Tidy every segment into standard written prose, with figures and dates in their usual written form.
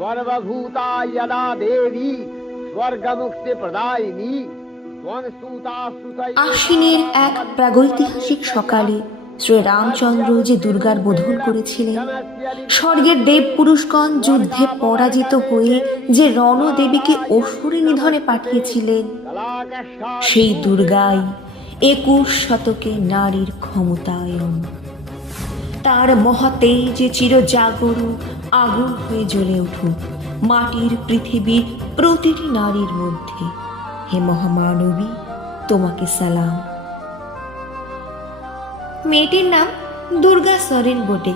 सर्वभूता यदा देवी स्वर्गमुक्ति प्रदायिनी। আশ্বিনের এক প্রাগৈতিহাসিক সকালে শ্রী রামচন্দ্র যে দুর্গার বোধন করেছিলেন, স্বর্গের দেব পুরুষগণ যুদ্ধে পরাজিত হয়ে যে রণদেবীকে অসুরে নিধনে পাঠিয়েছিলেন, সেই দুর্গাই 21 শতকে নারীর ক্ষমতায়ন। তার মহাতেজে চির জাগরুক আগুন হয়ে জ্বলে উঠুক মাটির পৃথিবীর প্রতিটি নারীর মধ্যে। হে মহামানবী, তোমাকে সালাম। মেয়েটির নাম দুর্গা সরেন বটে।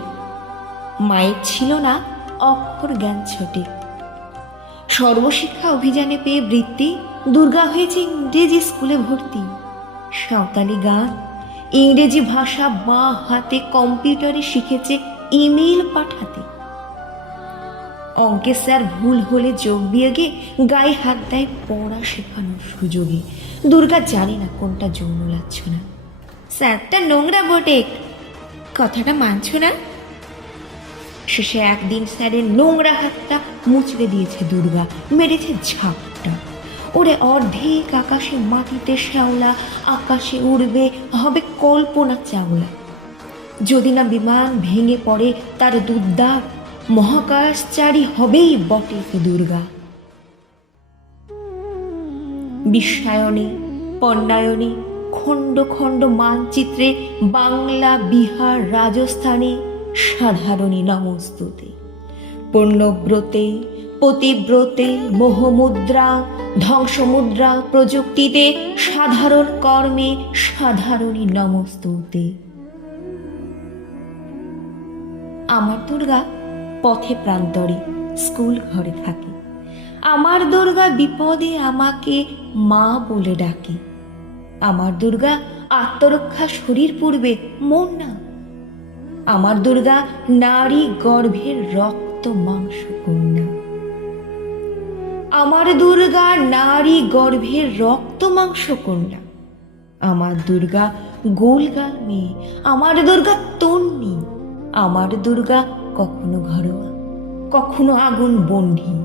মায়ের ছিল না অক্ষর জ্ঞান ছোটে। সর্বশিক্ষা অভিযানে পেয়ে বৃত্তি দুর্গা হয়েছে ইংরেজি স্কুলে ভর্তি। সাঁওতালি গান, ইংরেজি ভাষা বাঁ হাতে কম্পিউটারে শিখেছে ইমেল পাঠাতে। অঙ্কে স্যার ভুল হলে যোগ বিয়োগে গায়ে হাত দেয় পড়া শেখানোর সুযোগে। দুর্গা জানে না কোনটা যৌন লাঞ্ছনা। স্যারটা নোংরা বটে, কথাটা মানছ না? শেষে একদিন স্যারের নোংরা হাতটা মুচড়ে দিয়েছে দুর্গা, মেরেছে ঝাপটা। ওরে অর্ধেক আকাশে মাটিতে শ্যাওলা, আকাশে উড়বে হবে কল্পনা চাওলা। যদি না বিমান ভেঙে পড়ে তার দুর্দার, মহাকাশচারী হবেই বটে কি দুর্গা। বিশ্বায়নে, পণ্যায়নে, খণ্ড খণ্ড মানচিত্রে বাংলা, বিহার, রাজস্থানে সাধারণী নমস্তুতে। পূর্ণব্রতে, পতিব্রতে, মোহমুদ্রা, ধ্বংসমুদ্রা প্রযুক্তিতে সাধারণ কর্মে সাধারণী নমস্তুতে। আমার দুর্গা পথে প্রান্তরে স্কুল ঘরে থাকে। আমার দুর্গা বিপদে আমাকে মা বলে ডাকে। আমার দুর্গা আত্মরক্ষা শরীর পূর্বে মন না। আমার দুর্গা নারী গর্ভের রক্ত মাংস কন্যা। আমার দুর্গা নারী গর্ভের রক্ত মাংস কন্যা। আমার দুর্গা গোলগাল মেয়ে। আমার দুর্গা তন্নি। আমার দুর্গা কখনো ঘরোয়া, কখনো আগুন বন্ধি।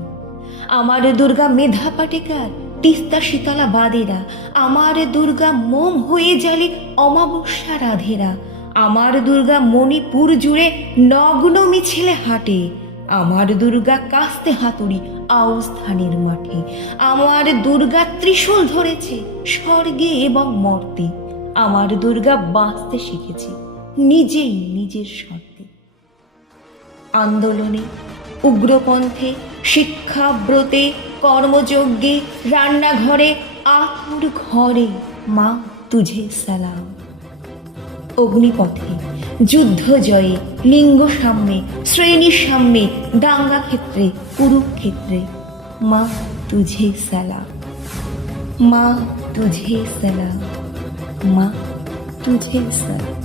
আমার দুর্গা মেধা পাটেকার, তিস্তা শীতলা বাদেরা। আমার দুর্গা মোম হয়ে জ্বালে অমাবস্যা রাধেরা। আমার দুর্গা মণিপুর জুড়ে নগ্ন মিছিলে হাঁটে। আমার দুর্গা কাস্তে হাতুড়ি আউশ ধানের মাঠে। আমার দুর্গা ত্রিশূল ধরেছে স্বর্গে এবং মর্তে। আমার দুর্গা বাঁচতে শিখেছে নিজেই নিজের শর্তে। আন্দোলনে, উগ্রপন্থে, শিক্ষাব্রতে, কর্মযজ্ঞে, রান্নাঘরে, আতুর ঘরে মা তুঝে সালাম। অগ্নিপথে, যুদ্ধ জয়ে, লিঙ্গ সাম্যে, শ্রেণীর সাম্যে, দাঙ্গা ক্ষেত্রে, কুরুক্ষেত্রে মা তুঝে সালাম। মা তুঝে সালাম। মা তুঝে সালাম।